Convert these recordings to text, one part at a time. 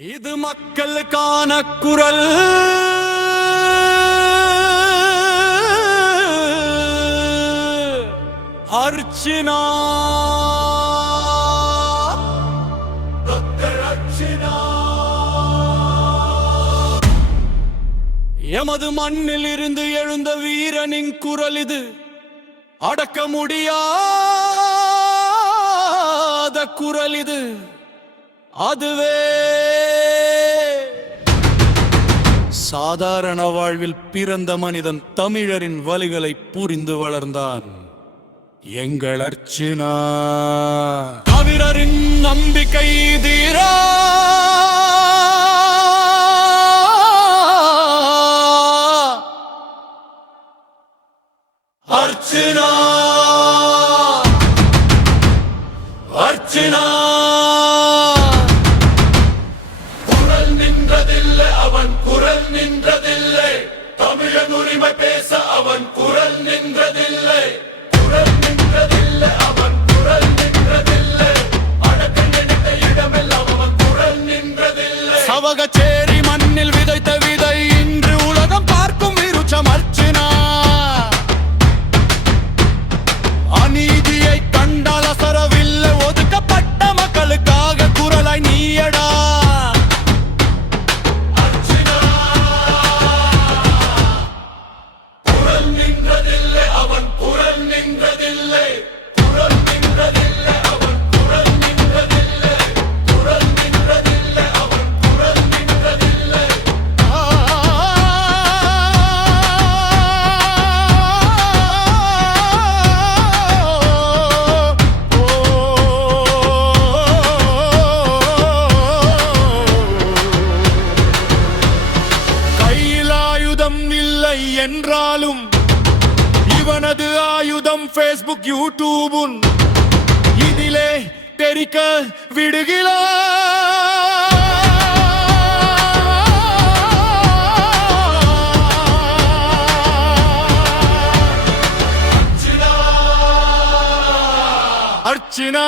இது மக்களுக்கான குரல். அர்ச்சினா. எமது மண்ணில் இருந்து எழுந்த வீரனின் குரல் இது. அடக்க முடியாத குரல் இது. அதுவே சாதாரண வாழ்வில் பிறந்த மனிதன் தமிழரின் வலிகளை புரிந்து வளர்ந்தான். எங்கள் அர்ச்சனா. கவிரரின் நம்பிக்கை தீரா. குரல் நின்றதில்லை. குரல் நின்றதில்லை. அவன் குரல் நின்றதில்லை. அடக்க நினைத்த இடமெல்லாம் அவன் குரல் நின்றதில்லை. சவகச்சேரி மண்ணில் விதைத்த ஆயுதம் இல்லை என்றாலும் இவனது ஆயுதம் ஃபேஸ்புக் யூடியூபும் இதிலே தெரிக்க விடுகிறார் அர்ச்சனா.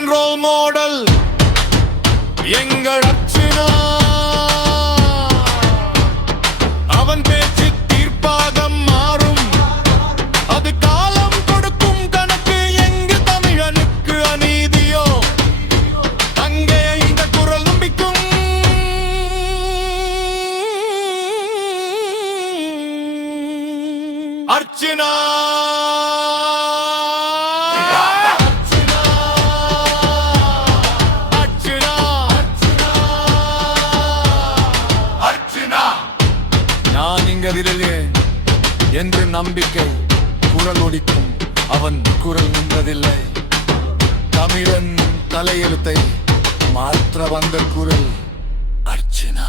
இளையர்களின் ரோல் மாடல் எங்கள் அர்ச்சனா. அவன் பேச்சு தீர்ப்பாக மாறும். அது காலம் கொடுக்கும் கணக்கு எங்கு தமிழனுக்கு அநீதியோ? அங்கே இந்த குரல் நம்பிக்கும் அர்ச்சனா. நான் என்று நம்பிக்கை குரல் ஒடிக்கும் அவன் குரல் நின்றதில்லை. தமிழன் தலையெழுத்தை மாற்ற வந்த குரல் அர்ச்சனா.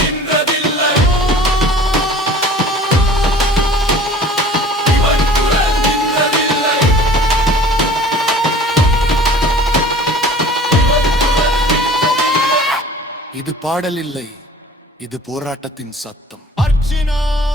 நின்றதில்லை. இது பாடல் இல்லை. இது போராட்டத்தின் சத்தம். அர்ச்சனா!